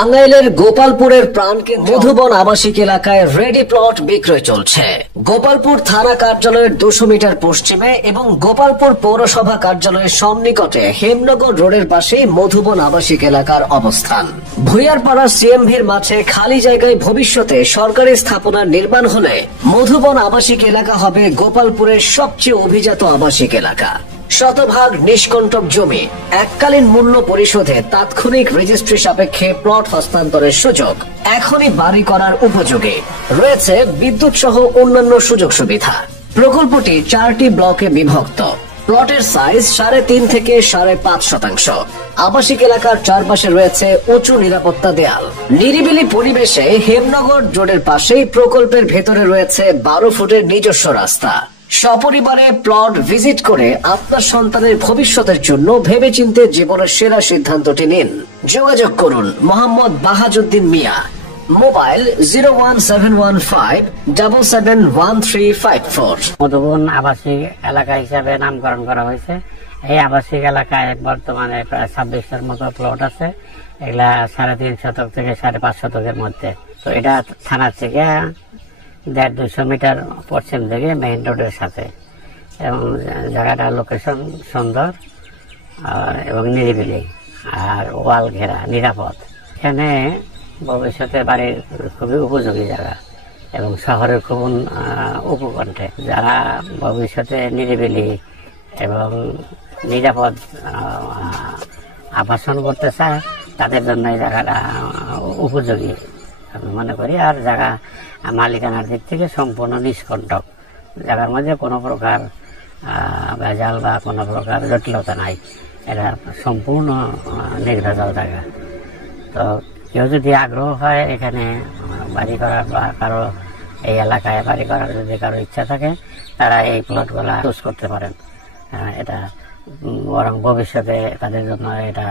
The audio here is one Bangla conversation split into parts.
টাঙ্গাইলের গোপালপুরের প্রাণকেন্দ্র মধুবন আবাসিক এলাকায় রেডি প্লট বিক্রয় চলছে। গোপালপুর থানা কার্যালয়ের 200 মিটার পশ্চিমে এবং গোপালপুর পৌরসভা কার্যালয়ের সন্নিকটে হেমনগর রোডের পাশেই মধুবন আবাসিক এলাকার অবস্থান। ভুইয়ারপাড়া সিএমভির মাঝে খালি জায়গায় ভবিষ্যতে সরকারি স্থাপনার নির্মাণ হলে মধুবন আবাসিক এলাকা হবে গোপালপুরের সবচেয়ে অভিজাত আবাসিক এলাকা। শতভাগ নিষ্কণ্টক জমি, এককালীন মূল্য পরিশোধে তাৎক্ষণিক রেজিস্ট্রি সাপেক্ষে প্লট হস্তান্তরের সুযোগ, এখনই বাড়ি করার উপযোগী, রয়েছে বিদ্যুৎ সহ অন্যান্য সুযোগ সুবিধা। প্রকল্পটি 4টি ব্লকে বিভক্ত। প্লটের সাইজ 3.5 থেকে 5.5 শতাংশ। আবাসিক এলাকার চারপাশে রয়েছে উঁচু নিরাপত্তা দেয়াল। নিরিবিলি পরিবেশে হেমনগর রোডের পাশেই প্রকল্পের ভেতরে রয়েছে 12 ফুটের নিজস্ব রাস্তা। সপরিবারে প্লট ভিজিট করে আপনার সন্তানের ভবিষ্যতের জন্য ভেবেচিন্তে জীবনের সেরা সিদ্ধান্তটি নিন। যোগাযোগ করুন মোহাম্মদ বাহাজউদ্দিন মিয়া, মোবাইল 01715771354। মধুবন আবাসিক এলাকা হিসাবে নামকরণ করা হয়েছে। এই আবাসিক এলাকায় বর্তমানে প্রায় 26টার মতো প্লট আছে। এগুলা 3.5 শতক থেকে 5.5 শতকের মধ্যে। তো এটা থানার থেকে 150-200 মিটার পশ্চিম থেকে মেইন রোডের সাথে, এবং জায়গাটার লোকেশন সুন্দর এবং নিরিবিলি আর ওয়াল ঘেরা, নিরাপদ। এখানে ভবিষ্যতে বাড়ির খুবই উপযোগী জায়গা এবং শহরের খুব উপকণ্ঠে। যারা ভবিষ্যতে নিরিবিলি এবং নিরাপদ আবাসন করতে চায় তাদের জন্য এই জায়গাটা উপযোগী আমি মনে করি। আর জায়গা মালিকানার দিক থেকে সম্পূর্ণ নিষ্কণ্টক, জায়গার মধ্যে কোনো প্রকার ভেজাল বা কোনো প্রকার জটিলতা নাই। এটা সম্পূর্ণ নির্ভেজাল জায়গা। তো কেউ যদি আগ্রহ হয় এখানে বাড়ি করার বা কারো এই এলাকায় বাড়ি করার যদি কারো ইচ্ছা থাকে, তারা এই প্লটগুলা চুজ করতে পারেন। এটা বরং ভবিষ্যতে তাদের জন্য এটা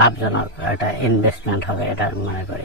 লাভজনক একটা ইনভেস্টমেন্ট হবে, এটা মনে করি।